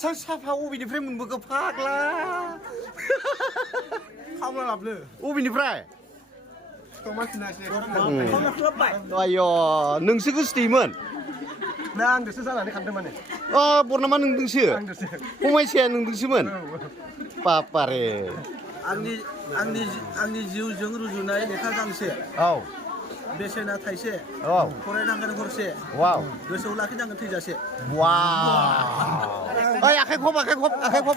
एसां साफा अबेनिफ्राय मोनबोखो फाग्ला खामला लाबनो अबेनिफ्राय खामला आय' नोंसो गोसोथोयोमोन ना आंदोसो जानानै खारदों माने बरनामा नोंदोंसो आंदोसो फंबायसाया नोंदोंसोमोन बापारे आंनि जिउजों रुजुनाय लेखा गांसे औ बेसेना थाइसे औ फरायनांगोन हरसे वाव गोसोआव लाखिनांगोन थैजासे वाव ओइ आखाइ खब आखाइ खब आखाइ खब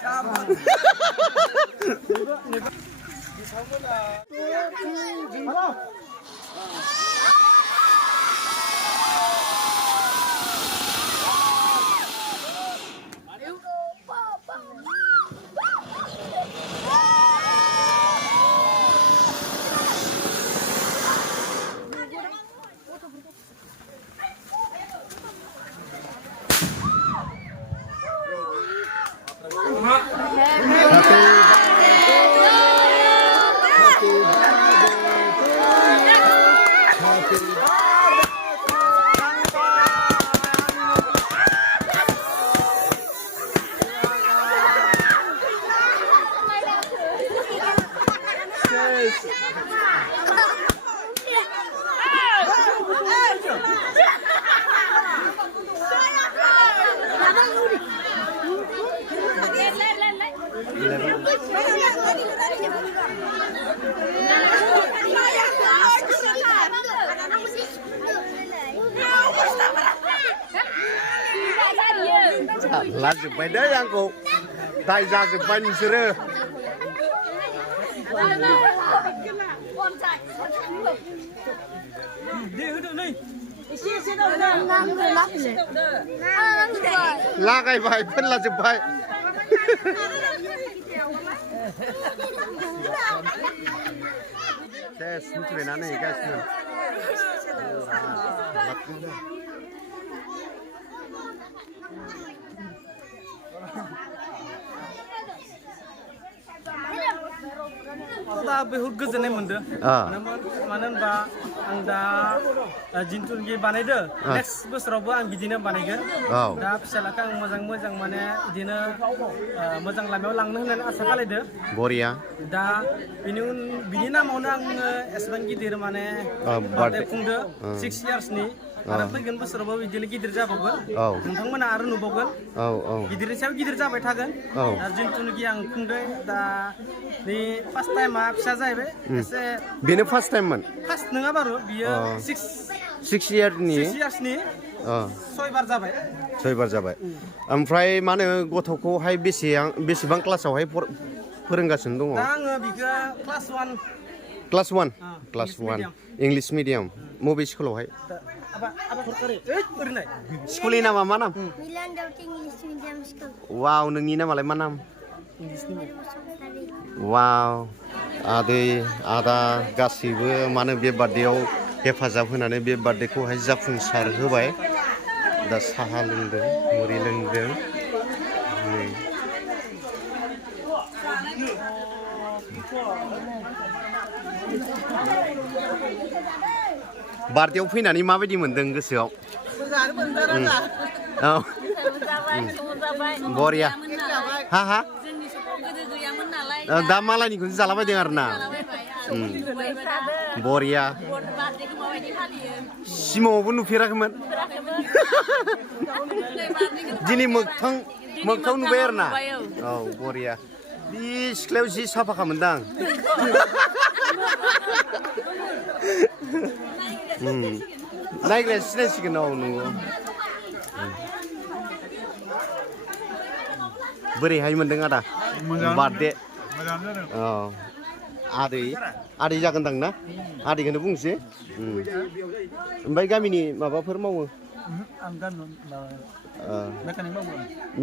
लाजोब्बाय दै आंखौ दाय जाजोब्बाय नोंसोरो लागायबाय फोनलाजोब्बाय सेस मिथिबायना नै गासिनो दा बहुद गोजोननाय मोनदों मानो होनबा आं दा जिन्थुनिखि बानायदो नेक्स्ट बोसोरावबो आं बिदिनो बानायगोन दा फिसालाखौ आं मोजां माने बिदिनो मोजां लामायाव लांनो होननानै आसा खालायदो बरिया दा बिनि नामावनो आङो एसेबां गिदिर माने बार्थडे खुंदो 6 इयार्सनि आरो फैगोन बोसोरावबो बिदिनो गिदिर जाबावगोन नोंथांमोना आरो नुबावगोन गिदिरनि सायाव गिदिर जाबाय थागोन आरो जिन्थुनिखि आं खुंदो दा नै फार्स्ट टाइमा फिसा जाहैबाय एसे बेनो फार्स्ट टाइममोन फार्स्ट नङा बारु बियो 6 इयार्सनि 6 बार जाबाय ओमफ्राय मा होनो गथ'खौहाय बेसेबां क्लासावहाय फोरोंगासिनो दङ दा आङो बिखौ क्लास 1 इंलिश मिडियाम मबे स्कुलावहाय स्कुलनि नामा मा नाम वाव नोंनि नामालाय मा नाम वाव आदै आदा गासैबो मानो बे बार्थडेआव हेफाजाब होनानै बे बार्थडेखौहाय जाफुंसार होबाय दा साहा लोंदों मुरि लोंदों नै बार्थडेआव फैनानै माबायदि मोनदों गोसोआव औ बरिया हा दा मालायनिखौसो जालाबायदों आरो ना बरिया सिमाङावबो नुफेराखैमोन दिनै मोगथां नुबाय आरो ना औ बरिया बे सिख्लायाव जि साफा खामोनदां नायग्राया सिनायसिगोन औ नंगौ बोरैहाय मोनदों आदा बार्थडे औ आदै जागोनदां ना आदैखौनो बुंसै ओमफ्राय गामिनि माबाफोर मावो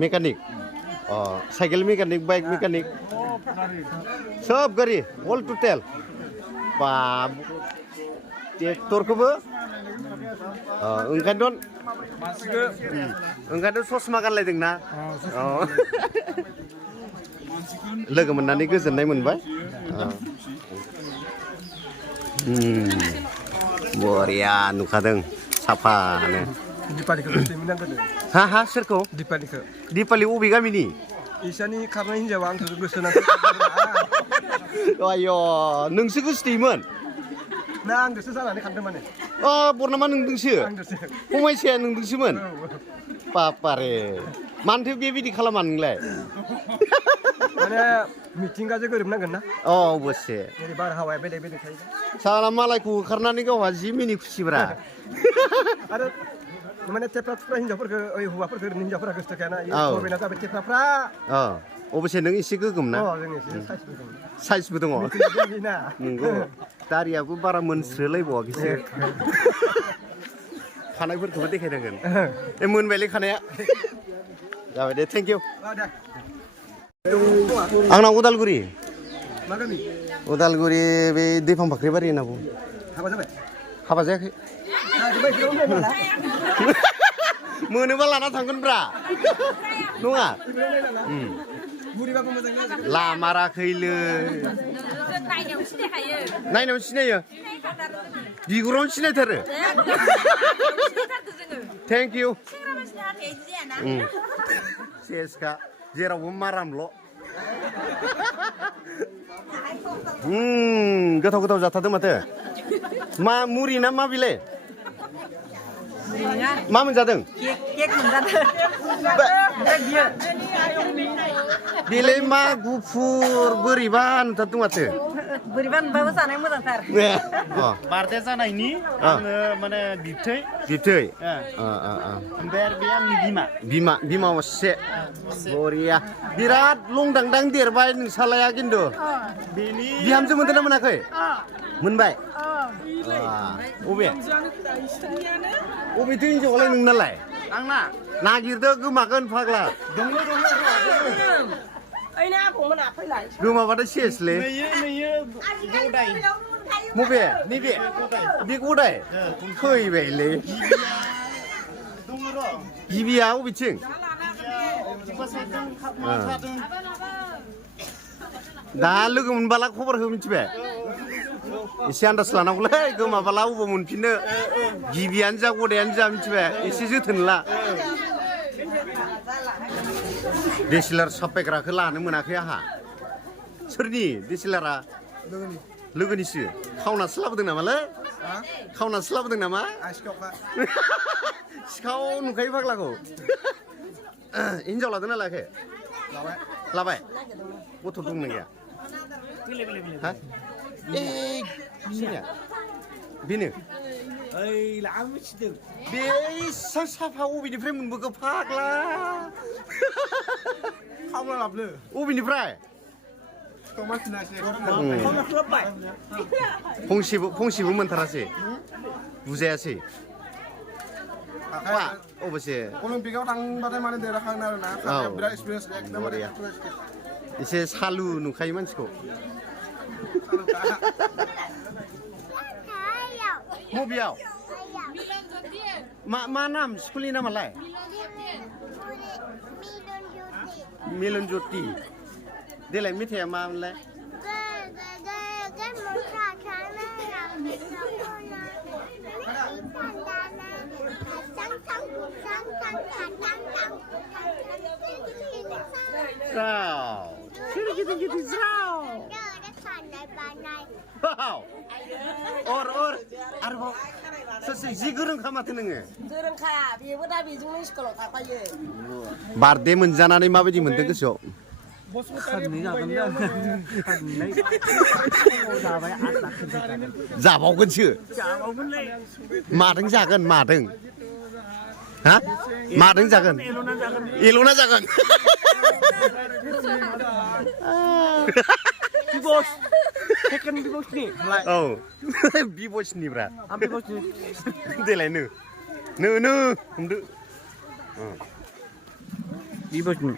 mechanic cycle mechanic bike mechanic सब गारि अल टटेल बा ट्रेक्टरखौबो ओंखायनोथ' ससमा गानलायदों ना लोगो मोननानै गोजोननाय मोनबाय बरिया नुखादों साफानो दिपालिखौ गोसोमोन नांगोन हा सोरखौ दिपालिखौ दिपालि अबे गामिनि इसानि खारनाय हिनजावा आंखौ गोसो नांगौ आय' नोंसो गोसोथोयोमोन ना आं गोसो जानानै खारदों माने बरनामा नोंदोंसो आंदोसो फंबायसाया नोंदोंसोमोन बापारे मानोथो बेबायदि खालामा नोंलाय माने मिथिंगाजों गोरोबनांगोन ना अबसे जेरै बारहावाया बेलेग बेलेग थायो साला मालायखौ होखारनानै गावहा जि मिनि खुसिब्रा आरो माने थेफ्रा थुफ्रा हिनजावफोरखौ ओइ हौवाफोरखौ ओरैनो हिनजावफोरा गोसोथोखायाना हौवाना जाबाय थेफ्राफ्रा अबसे नों एसे गोगोम ना जों एसे साइसबो दं साइसबो दङ मिथिंगाजों नंगौ दारियाबो बारा मोनस्रोलायबावाखैसो खानायफोरखौबो देखायनांगोन मोनबायलै खानाया जाबाय दे थेंक इउ आंना उदालगुरि मा गामि उदालगुरि बे दैफां फाख्रिबारि होनना बुङो हाबा जाबाय हाबा जायाखै मोनोबा लाना थांगोनब्रा नङा लामाराखैलै नायनायाव सिनायो बिगुरावनो सिनायथारो थेंक इउ सेसखा जेरावबो मारामल' गोथाव गोथाव जाथारदों माथो मा मुरि ना मा बिलाय मा मोनजादों केक मोनजादों बेलाय मा गुफुर बोरैबा नुथारदों माथो बोरैबा नुबाबो जानाय मोजांथार बार्थडे जानायनि आङो माने बिबथै ओमफ्राय आरो बे आंनि बिमा असे बरिया बिराद लंदांदां देरबाय नोंसालाया खिन्थु बिहामजो मोनदों ना मोनाखै मोनबाय अबेथो हिनजावालाय नोंनालाय आंना नागिरदो गोमागोन फाग्ला गोमाबाथाय सेसलै मबे नैबे बे गदाय फैबायलै गिबिया अबेथिं दा लोगो मोनबाला खबर हो मिथिबाय एसे आन्दाज लानांगौलै गोमाबाला अबाव मोनफिननो गिबियानो जा गदायानो जा मिथिबाय एसे जोथोन ला डिएसएलआर साफायग्राखौ लानो मोनाखै आंहा सोरनि डिएसएलआरा लोगोनिसो खावनासो लाबोदों नामालै खावनासो लाबोदों नामा सिखाव नुखायो फाग्लाखौ हिनजाव लादों ना लायाखै लाबाय गथ' दंना गैया बेनो बे इसां साफा अबेनिफ्राय मोनबोखो फाग्ला खावना लाबोनो अबेनिफ्राय फंसेबो मोनथारासै बुजायासै अबसे अलिम्पिकआव थांबाथाय माने देरहाखागोन आरो ना बिराद एक्सपिरियेन्स एकदमबारे एसे सालु नुखायो मानसिखौ मबेयाव मा नाम स्कुलनि नामालाय मिलन ज्योति देलाय मेथाइया मामोनलाय आरोबाव जि गोरोंखा माथो नोङो गोरोंखा बेबो दा बेजोंनो स्कुलाव थाफायो बार्थडे मोनजानानै माबायदि मोनदों गोसोआव जाबावगोनसो मादों जागोन मादों हा मादों जागोन एल'ना जागोन औ बिबसनिब्रा देलाय नो हमदो बिबसनि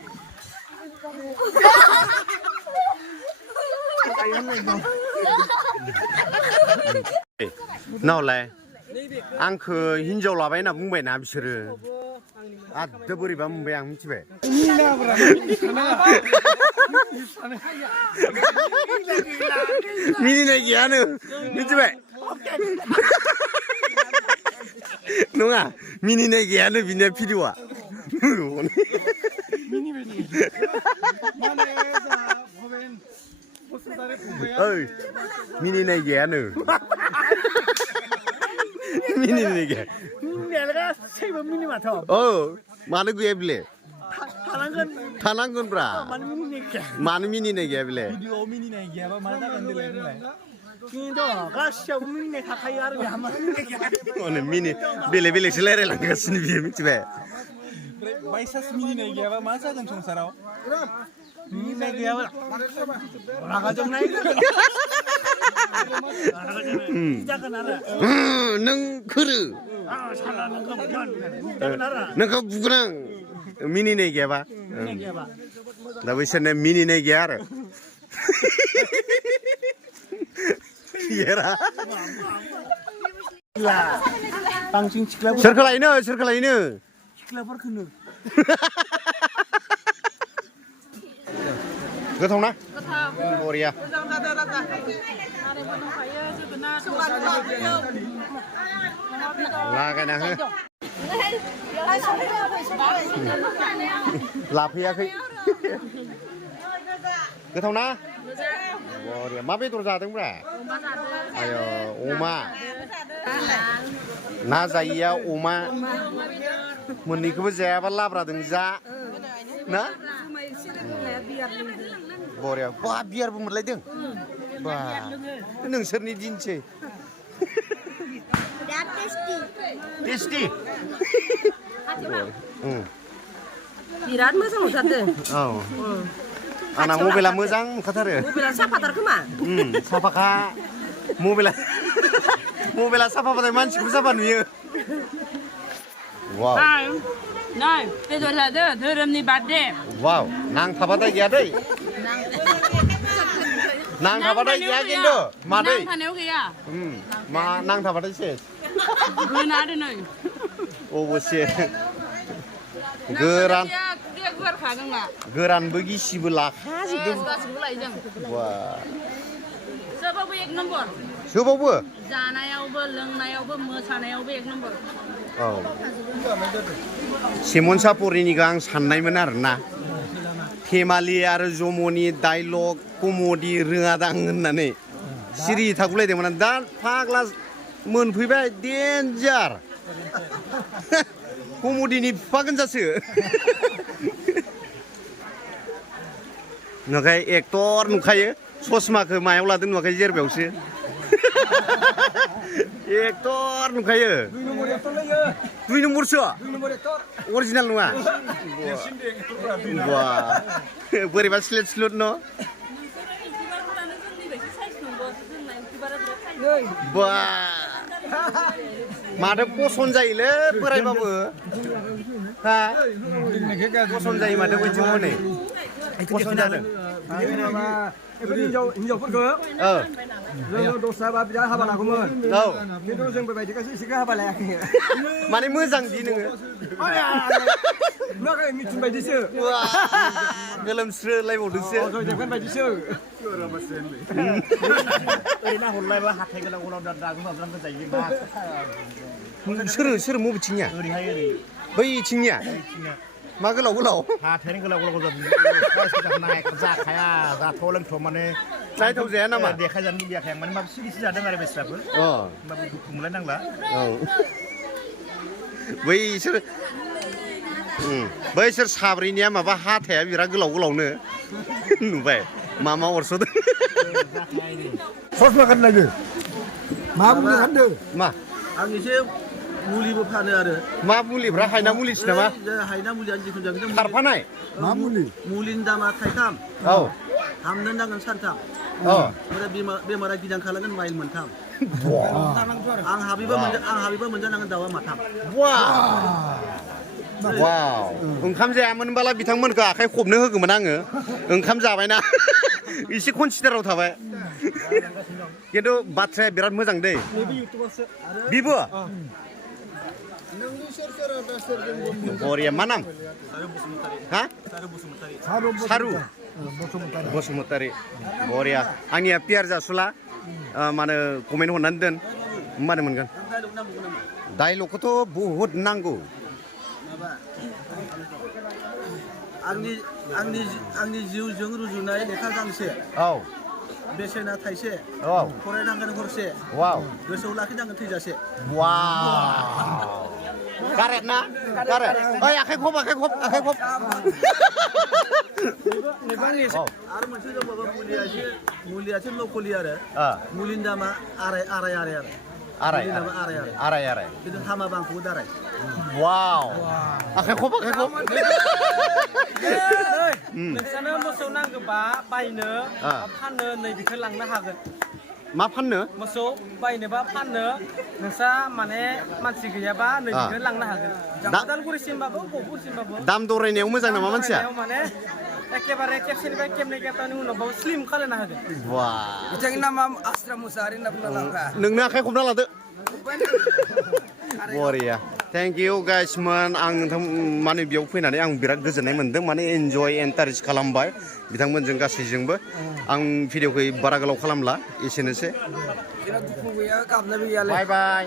नावलाय आंखौ हिनजाव लाबाय होनना बुंबायना बिसोरो आदो बोरैबा मोनबाय आं मिथिबाय मिनिनाय गैयानो मिथिबाय नङा मिनिनाय गैयानो बिनिया भिडिअ'आ ओइ मिनिनाय गैयानो मिनिनाय गैया औ मानो गैया बेले थानांगोनब्रा मानो मिनिनाय गैया बेले बेलेग बेलेगसो रायलायलांगासिनो बियो मिथिबाय बायसान्स मिनिनाय गैयाबा मा जागोन संसाराव मिनिनाय गैयाबा रागा जोंनाय जागोन आरो नों खोरो नोंखौ बुगोन आं मिनिनाय गैयाबा दा बैसोरनो मिनिनाय गैया आरो बांसिन सोरखौ लायनो सिख्लाफोरखौनो गोथावना बरिया लागायना हो लाफैयाखै गोथावना बरिया मा बेदर जादोंब्रा आय अमा ना जायैया अमा मोननैखौबो जायाबा लाब्रादों जा ना बरिया बा बियारबो मोनलायदों बा नोंसोरनि दिनसै टेस्टि बिराद मोजां नुथारदों औ आंना मबाइला मोजां नुखाथारो मबाइला साफाथार खोमा साफाखा मबाइला साफाबाथाय मानसिखौबो साफा नुयो वाव नै बेदर जादो धोरोमनि बार्थडे वाव नांथाबाथाय गैया दै नांथाबाथाय गैया खिन्थु मादै नांथानायाव गैया मा नांथाबाथाय सेस गोना दोनै अबसे गोरान गुवारखादों ना गोरानबो गिसिबो लाखाजोबदों गासिबो लायदों वा सोबावबो एक नम्बर सोबावबो जानायावबो लोंनायावबो मोसानायावबो एक नम्बर औ सिमन सापरिनिखौ आं साननायमोन आरोना फेमालि आरो जमनि डाइलग कमेडि रोङादां होननानै सिरि थागुलायदोंमोन आं दा फाग्ला मोनफैबाय डेन्जार कमेडिनि बिफा गोनजासो नुखाय एक्टर नुखायो ससमाखौ मायाव लादों नुवाखै जेरबायावसो एक्टर नुखायो 2 नम्बरसो अरिजिनाल नङा बा बोरैबा स्लेट स्लुट न बा माथो पसन जायोलै बोरायबाबो हा पसन जायो माथो बैथिं हनै पसन जादों हिनजावफोरखौ जोङो दस्राबा बिराद हाबा लागौमोन औ खिन्थु जों बेबायदिखासो एसेखौ हाबा लायाखै माने मोजां दि नोङो नुवाखै मिथुन बायदिसो गोलोमस्रोलायबावदोंसो जयदेबखान बायदिसो ओरैनो हरलायबा हाथाय गोलाव गोलाव दागुं माब्रांबो जायो सोर मबेथिंनिया ओरैहाय ओरै बैथिंनिया मा गोलाव गोलाव हाथायनि गोलाव गोलाव जाखाया जाथाव लोंथाव माने नायथाव जाया नामा देखायजानो लुबैयाखै आं माने माबा सिरिसो जादों आरो बेस्राबो होमबाबो दुखु मोनलायनांला औ बैसोर साब्रैनिया माबा हाथाया बिराद गोलाव गोलावनो नुबाय मा अरस'दों ससमा गानलायदो मा बुंनो सानदों मा आं एसे मुलिबो फानो आरो मा मुलिफ्रा हायना मुलिसो नामा हायना मुलियानो जिखुनु जागोन खारफानाय मा मुलि मुलिनि दामा थाइथाम औ हामनो नांगोन सानथाम औ ओमफ्राय बेमारा गिदां खालामगोन माइल मोनथाम आं हाबिबो मोनजानांगोन दाउआ माथाम वाव ओंखाम जायामोनबाला बिथांमोनखौ आखाइ खबनो होगौमोन आङो ओंखाम जाबायना एसे कनसिडाराव थाबाय खिन्थु बाथ्राया बिराद मोजां दै बिबो बरिया मा नाम हा सारु बसुमतारी बरिया आंनिया पियार जासुला मा होनो कमेन्ट हरनानै दोन होमबानो मोनगोन डाइलगखौथ' बुहुद नांगौ माबा आंनि जिउजों रुजुनाय लेखा गांसे औ बेसेना थाइसे औ फरायनांगोन हरसे वाव गोसोआव लाखिनांगोन थैजासे वाव कारेक्ट ना कारेक्ट ओइ आखाइ खब आरो मोनसे दंबावो मुलियासो लकलि आरो मुलिनि दामा आराय आराय खिन्थु हामा बांखौबो दाराय वाव आखाइ खब नोंसानो मोसौ नांगौबा बायनो फाननो नैबेखौ लांनो हागोन मा फाननो मोसौ बायनोबा फाननो नोंसा माने मानसि गैयाबा नैबेखौ लांनो हागोन उदालगुरिसिमबाबो गहपुरसिमबाबो दाम दरायनायाव मोजां नामा मानसिया माने एखेबारे खेबसेनिफ्राय खेबनै खेबथामनि उनाव स्लिम खालायनो हागोन वाव बिथांनि नामा आस्रा मुसाहारि होनना बुंना लाग्रा नोंनो आखाइ खबना लादो बरिया थेंक इउ गाइसमोन आं नोंथां माने बेयाव फैनानै आं बिराद गोजोननाय मोन्दों माने इन्जय इन्टारेस्ट खालामबाय बिथांमोनजों गासैजोंबो आं भिडिअखौ बारा गोलाव खालामला एसेनोसै दुखु गैया गाबनायबो गैयालै बाय बाय